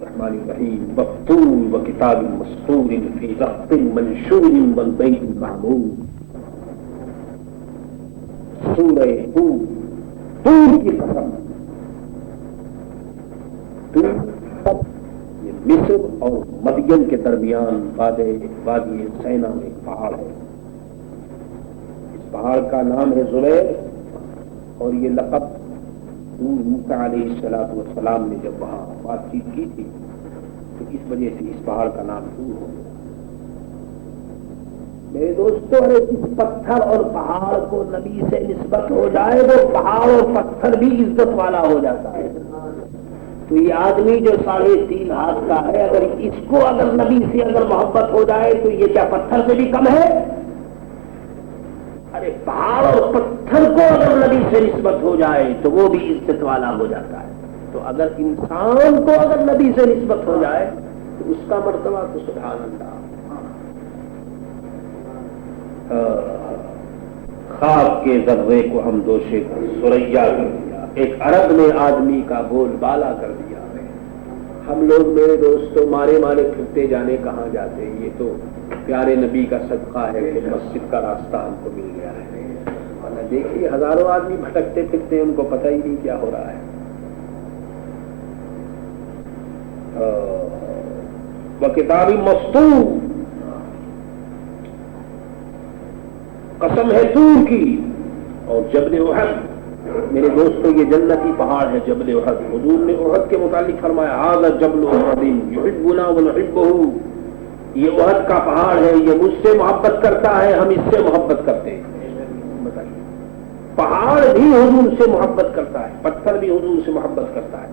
الرحمن الرحیم والطور وکتاب مسطور فی رق منشور والبیت المعمور. سورہ طور، طور کی قسم. طور یہ مصر اور مدین کے درمیان وادی سینا میں پہاڑ ہے. اس پہاڑ کا نام ہے زبیر، اور یہ لقب موسیٰ علیہ السلام نے جب وہاں بات چیت کی تھی تو اس وجہ سے اس پہاڑ کا نام طور ہو گیا. میرے دوستوں، اس پتھر اور پہاڑ کو نبی سے نسبت ہو جائے تو پہاڑ اور پتھر بھی عزت والا ہو جاتا ہے. تو یہ آدمی جو 3.5 ہاتھ کا ہے، اگر اس کو اگر نبی سے اگر محبت ہو جائے تو یہ کیا پتھر سے بھی کم ہے؟ ارے پہاڑ اور پتھر کو اگر نبی سے نسبت ہو جائے تو وہ بھی عزت والا ہو جاتا ہے. تو اگر انسان کو اگر نبی سے نسبت ہو جائے تو اس کا مرتبہ تو سبحان اللہ. خواب کے ذرے کو ہم دوشے سریا کر دیا، ایک عرب نے آدمی کا بول بالا کر دیا. ہم لوگ میرے دوستوں مارے پھرتے جانے کہاں جاتے ہیں؟ یہ تو پیارے نبی کا صدقہ ہے کہ مسجد کا راستہ ہم کو مل گیا ہے. ورنہ دیکھیے ہزاروں آدمی بھٹکتے پھرتے ہیں، ان کو پتہ ہی نہیں کیا ہو رہا ہے. وکتاب مسطور، قسم ہے طور کی، اور جبل احد. میرے دوستوں یہ جنتی پہاڑ ہے جبل احد. حضور نے احد کے متعلق فرمایا ھذا جبل احد یحبنا ونحبہ. یہ احد کا پہاڑ ہے، یہ مجھ سے محبت کرتا ہے، ہم اس سے محبت کرتے ہیں. بتائیے، پہاڑ بھی حضور سے محبت کرتا ہے، پتھر بھی حضور سے محبت کرتا ہے.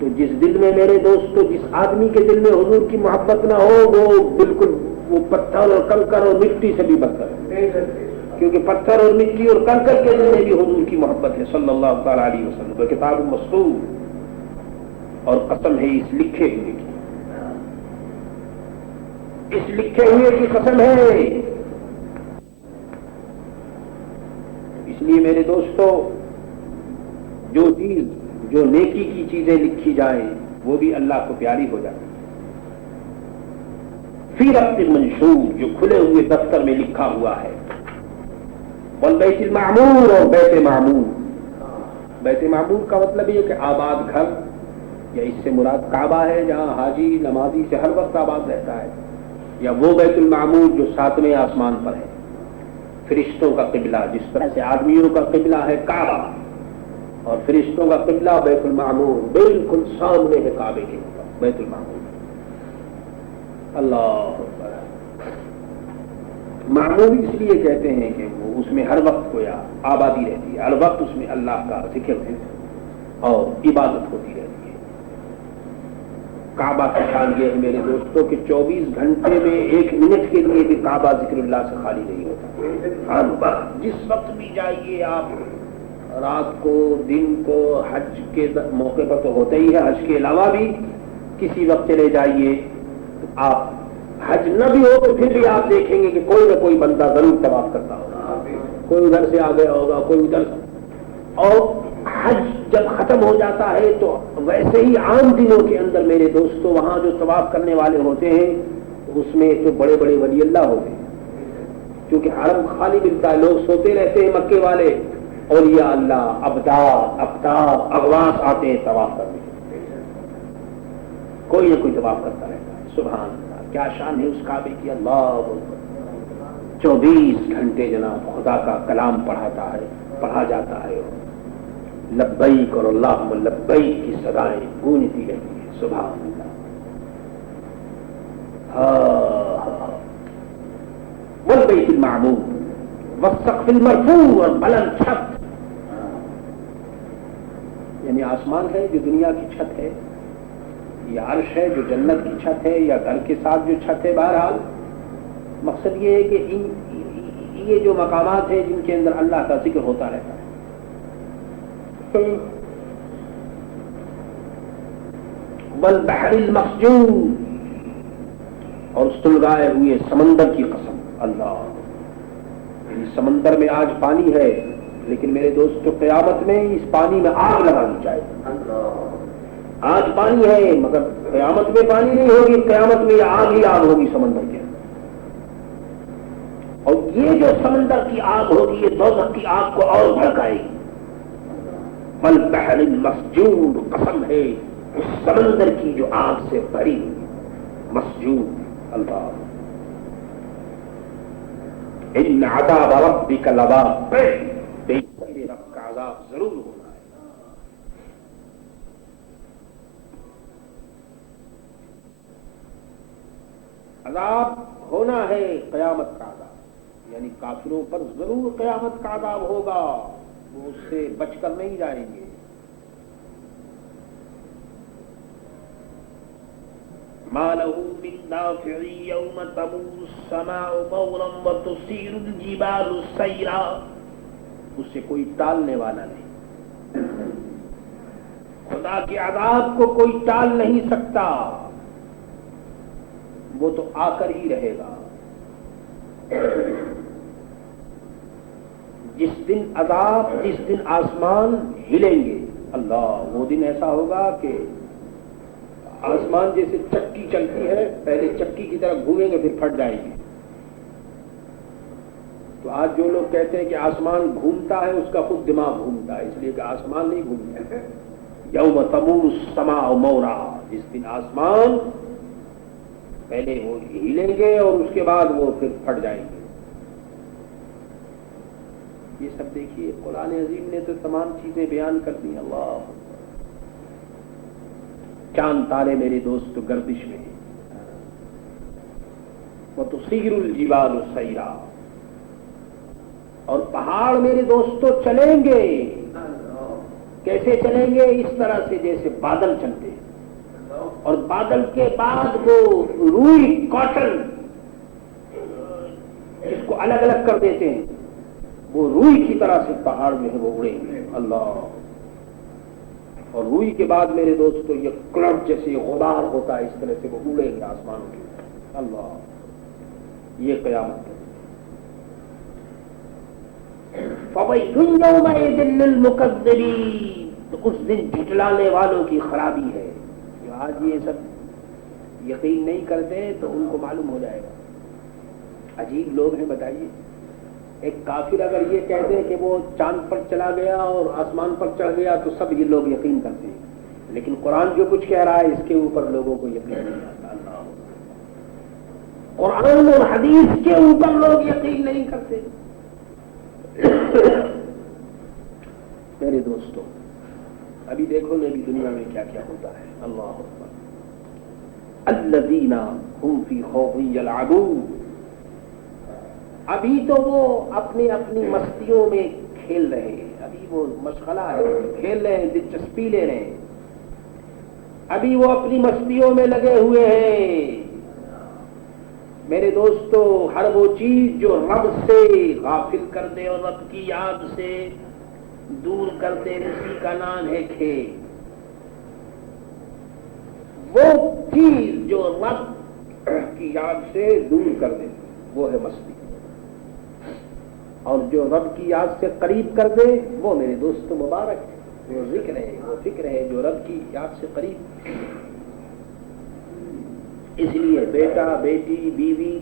تو جس دل میں میرے دوستوں، جس آدمی کے دل میں حضور کی محبت نہ ہو وہ بالکل وہ پتھر اور کنکر اور مٹی سے بھی بدتر ہے. کیونکہ پتھر اور مٹی اور کنکر کے دل میں بھی حضور کی محبت ہے صلی اللہ تعالی علیہ وسلم. کتاب مسطور، اور قسم ہے اس لکھے ہوئے کی، اس لکھے ہوئے کی قسم ہے. اس لیے میرے دوستوں جو نیکی کی چیزیں لکھی جائیں وہ بھی اللہ کو پیاری ہو جاتی. فی رق منشور، جو کھلے ہوئے دفتر میں لکھا ہوا ہے. والبیت المعمور، اور بیت معمور. بیت معمور کا مطلب یہ کہ آباد گھر، یا اس سے مراد کعبہ ہے جہاں حاجی نمازی سے ہر وقت آباد رہتا ہے، یا وہ بیت المعمور جو 7ویں آسمان پر ہے. فرشتوں کا قبلہ، جس طرح سے آدمیوں کا قبلہ ہے کعبہ اور فرشتوں کا قبلہ بیت المعمور، بالکل سامنے ہے کعبے کے بیت المعمور. اللہ اکبر. معمول اس لیے کہتے ہیں کہ وہ اس میں ہر وقت گویا آبادی رہتی ہے، ہر وقت اس میں اللہ کا ذکر ہے اور عبادت ہوتی رہتی ہے. کعبہ کی شان یہ ہے میرے دوستوں کہ 24 گھنٹے میں 1 منٹ کے لیے بھی کعبہ ذکر اللہ سے خالی نہیں ہوتا. ہر وقت جس وقت بھی جائیے آپ، رات کو، دن کو، حج کے موقع پر تو ہوتا ہی ہے، حج کے علاوہ بھی کسی وقت چلے جائیے. آپ حج نہ بھی ہو تو پھر بھی آپ دیکھیں گے کہ کوئی نہ کوئی بندہ ضرور طواف کرتا ہوگا، کوئی ادھر سے آ گیا ہوگا، کوئی ادھر. اور حج جب ختم ہو جاتا ہے تو ویسے ہی عام دنوں کے اندر میرے دوستوں وہاں جو طواف کرنے والے ہوتے ہیں اس میں تو بڑے بڑے ولی اللہ ہوتے ہیں، کیونکہ حرم خالی ملتا ہے، لوگ سوتے رہتے ہیں مکے والے. اولیاء اللہ، ابدار، اقطار، اغواث آتے ہیں طواف کرنے، کوئی نہ کوئی طواف کرتا رہتا ہے. سبحان اللہ، کیا شان ہے اس کعبے کی. اللہ 24 گھنٹے جناب خدا کا کلام پڑھا جاتا ہے. لبیک اور اللہم لبیک کی صدائیں گونجتی رہتی ہیں. سبحان اللہ. والبیت المعمور والسقف المرفوع، اور بلند چھت. یعنی آسمان ہے جو دنیا کی چھت ہے، یا عرش ہے جو جنت کی چھت ہے، یا گھر کے ساتھ جو چھت ہے. بہرحال مقصد یہ ہے کہ یہ جو مقامات ہیں جن کے اندر اللہ کا ذکر ہوتا رہتا ہے. والبحر المسجور، اور سلگائے ہوئے سمندر کی قسم. اللہ، یعنی سمندر میں آج پانی ہے لیکن میرے دوستو قیامت میں اس پانی میں آگ لگانی چاہیے. آج پانی ہے مگر قیامت میں پانی نہیں ہوگی، قیامت میں آگ ہی آگ ہوگی سمندر کے اندر، اور یہ جو سمندر کی آگ ہوگی یہ دوزخ کی آگ کو اور بھڑکائے گی۔ والبحر المسجور، قسم ہے اس سمندر کی جو آگ سے بھری ہوئی، مسجور اللہ، ان عذاب ربک لواقع، بے شک رب کا عذاب ضرور ہونا ہے۔ عذاب ہونا ہے، قیامت کا عذاب، یعنی کافروں پر ضرور قیامت کا عذاب ہوگا، وہ اس سے بچ کر نہیں جائیں گے۔ ما له من دافع يوم تمور السماء مورا وتصير الجبال سيرا، اس سے کوئی ٹالنے والا نہیں، خدا کے عذاب کو کوئی ٹال نہیں سکتا، وہ تو آ کر ہی رہے گا۔ جس دن عذاب، جس دن آسمان ہلیں گے، اللہ، وہ دن ایسا ہوگا کہ آسمان جیسے چکی چلتی ہے، پہلے چکی کی طرح گھومیں گے پھر پھٹ جائیں گے۔ تو آج جو لوگ کہتے ہیں کہ آسمان گھومتا ہے، اس کا خود دماغ گھومتا ہے، اس لیے کہ آسمان نہیں گھومتا۔ یوم تمور السماء مورا، جس دن آسمان پہلے وہ ہلیں گے اور اس کے بعد وہ پھر پھٹ جائیں گے۔ یہ سب دیکھیے قرآن عظیم نے تو تمام چیزیں بیان کر دی۔ اللہ، چاند تارے میرے دوست گردش میں، وتصیر الجبال سیرا، اور پہاڑ میرے دوستو چلیں گے، کیسے چلیں گے؟ اس طرح سے جیسے بادل چلتے ہیں، اور بادل کے بعد وہ روئی کاٹن اس کو الگ الگ کر دیتے ہیں، وہ روئی کی طرح سے پہاڑ میں ہے وہ اڑیں گے۔ اللہ، اور روئی کے بعد میرے دوستو یہ کلب جیسے غبار ہوتا ہے، اس طرح سے وہ اڑیں گے آسمانوں کے اوپر۔ اللہ، یہ قیامت ہے۔ فَوَيْلٌ يَوْمَئِذٍ لِّلْمُكَذِّبِينَ، تو اس دن جھٹلانے والوں کی خرابی ہے۔ جو آج یہ سب یقین نہیں کرتے تو ان کو معلوم ہو جائے گا۔ عجیب لوگ ہیں، بتائیے، ایک کافر اگر یہ کہتے ہیں کہ وہ چاند پر چلا گیا اور آسمان پر چڑھ گیا تو سب یہ لوگ یقین کرتے ہیں، لیکن قرآن جو کچھ کہہ رہا ہے اس کے اوپر لوگوں کو یقین نہیں آتا۔ اللہ، قرآن اور حدیث کے اوپر لوگ یقین نہیں کرتے۔ میرے دوستو، ابھی دیکھو نبی دنیا میں کیا کیا ہوتا ہے۔ اللہ اکبر، الذین هم فی خوض یلعبون، ابھی تو وہ اپنی اپنی مستیوں میں کھیل رہے ہیں، ابھی وہ مشغلہ ہے، کھیل رہے ہیں، دلچسپی لے رہے ہیں، ابھی وہ اپنی مستیوں میں لگے ہوئے ہیں۔ میرے دوستو، ہر وہ چیز جو رب سے غافل کر دے اور رب کی یاد سے دور کر دے، اسی کا نام ہے کھیل۔ وہ چیز جو رب کی یاد سے دور کر دے وہ ہے مستی، اور جو رب کی یاد سے قریب کر دے وہ میرے دوست مبارک ہے، وہ ذکر ہے، وہ فکر ہے جو رب کی یاد سے قریب۔ اس لیے بیٹا، بیٹی، بیوی،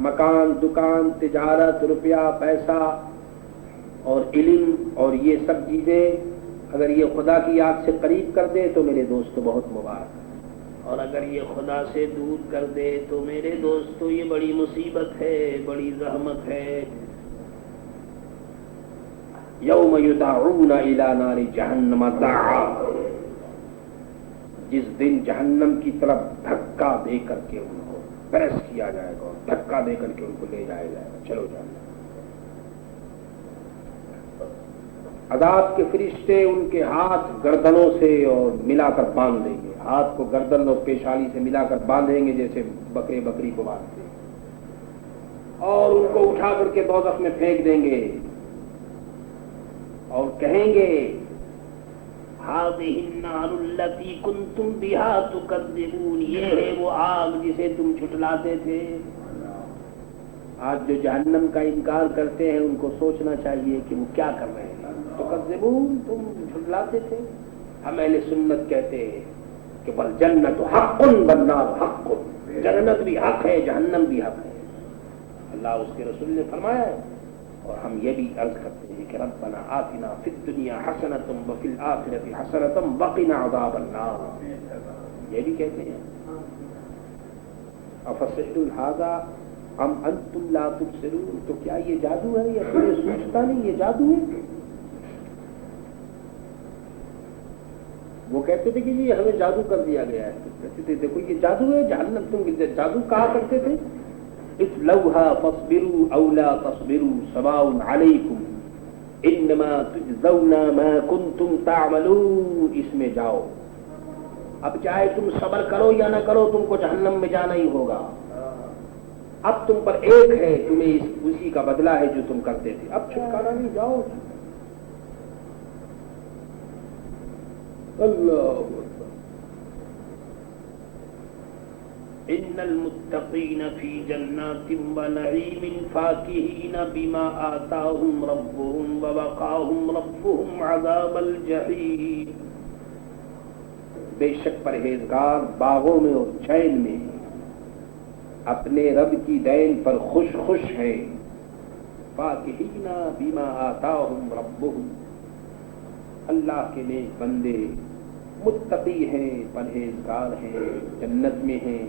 مکان، دکان، تجارت، روپیہ، پیسہ اور علم اور یہ سب چیزیں اگر یہ خدا کی یاد سے قریب کر دے تو میرے دوست بہت مبارک، اور اگر یہ خدا سے دور کر دے تو میرے دوستو یہ بڑی مصیبت ہے، بڑی زحمت ہے۔ یوم یدعون الی نار جہنم دعا، جس دن جہنم کی طرف دھکا دے کر کے ان کو پریس کیا جائے گا، اور دھکا دے کر کے ان کو لے جایا جائے گا، چلو جانا۔ عذاب کے فرشتے ان کے ہاتھ گردنوں سے اور ملا کر باندھ دیں گے، ہاتھ کو گردن اور پیشانی سے ملا کر باندھیں گے جیسے بکرے بکری کو باندھتے ہیں، اور ان کو اٹھا کر کے دوزخ میں پھینک دیں گے اور کہیں گے هذه النار التي كنتم بها تكذبون، یہ ہے وہ آگ جسے تم جھٹلاتے تھے۔ آج جو جہنم کا انکار کرتے ہیں ان کو سوچنا چاہیے کہ وہ کیا کر رہے ہیں۔ تکذبون، تم جھٹلاتے تھے، ہم اہل سنت کہتے ہیں کہ بل جنت حق والنار حق، جنت بھی حق ہے، جہنم بھی حق ہے، اللہ اس کے رسول نے فرمایا ہے۔ اور ہم یہ بھی عرض کرتے ہیں کہ ربنا آتنا فی الدنیا حسنۃ وفی الآخرۃ حسنۃ وقنا عذاب النار، یہ بھی کہتے ہیں۔ افسحر ھذا ام انتم لا تبصرون، تو کیا یہ جادو ہے یا تمہیں سوچتا نہیں یہ جادو ہے؟ وہ کہتے تھے کہ جی ہمیں جادو کر دیا گیا ہے، کہتے تھے دیکھو یہ جادو ہے، جہنم تم جادو کہا کرتے تھے۔ اصلوها فاصبروا او لا تصبروا سواء علیکم انما تجزون ما کنتم تعملون، اس میں جاؤ، اب چاہے تم صبر کرو یا نہ کرو تم کو جہنم میں جانا ہی ہوگا، اب تم پر ایک ہے، تمہیں اسی کا بدلہ ہے جو تم کرتے تھے، اب چھٹکارا نہیں، جاؤ۔ اللہ ان المتقین فی جنات ونعیم فاکہین بما آتاہم ربهم ووقاہم ربهم عذاب الجحیم، بے شک پرہیزگار باغوں میں اور چین میں اپنے رب کی دین پر خوش خوش ہیں، فاکہین بما آتاہم ربهم، اللہ کے نیک بندے متقی ہیں، پرہیزگار ہیں، جنت میں ہیں،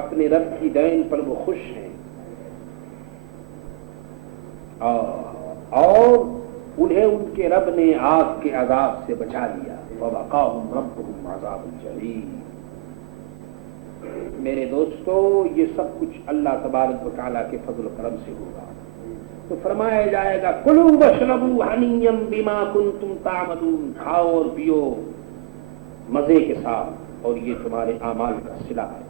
اپنے رب کی دین پر وہ خوش ہیں، اور انہیں ان کے رب نے آگ کے عذاب سے بچا لیا، وَوَقَاهُمْ رَبُّهُمْ عَذَابَ الْجَحِيمِ۔ میرے دوستو، یہ سب کچھ اللہ تبارک و تعالیٰ کے فضل و کرم سے ہوگا۔ تو فرمایا جائے گا کلوا واشربوا ہنیئا بما کنتم تعملون، کھاؤ اور پیو مزے کے ساتھ، اور یہ تمہارے اعمال کا صلہ ہے،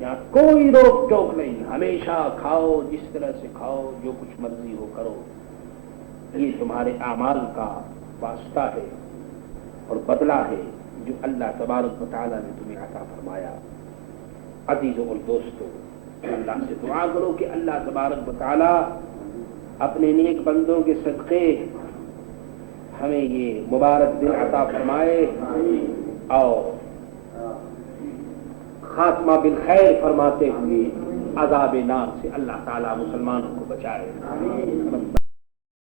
یہاں کوئی روک ٹوک نہیں، ہمیشہ کھاؤ، جس طرح سے کھاؤ، جو کچھ مرضی ہو کرو، یہ تمہارے اعمال کا واسطہ ہے اور بدلہ ہے جو اللہ تبارک و تعالیٰ نے تمہیں عطا فرمایا۔ عزیزوں اور دوستوں، اللہ سے دعا کرو کہ اللہ تبارک و تعالیٰ اپنے نیک بندوں کے صدقے ہمیں یہ مبارک دن عطا فرمائے اور خاتمہ بالخیر فرماتے ہوئے عذاب نار سے اللہ تعالیٰ مسلمانوں کو بچائے۔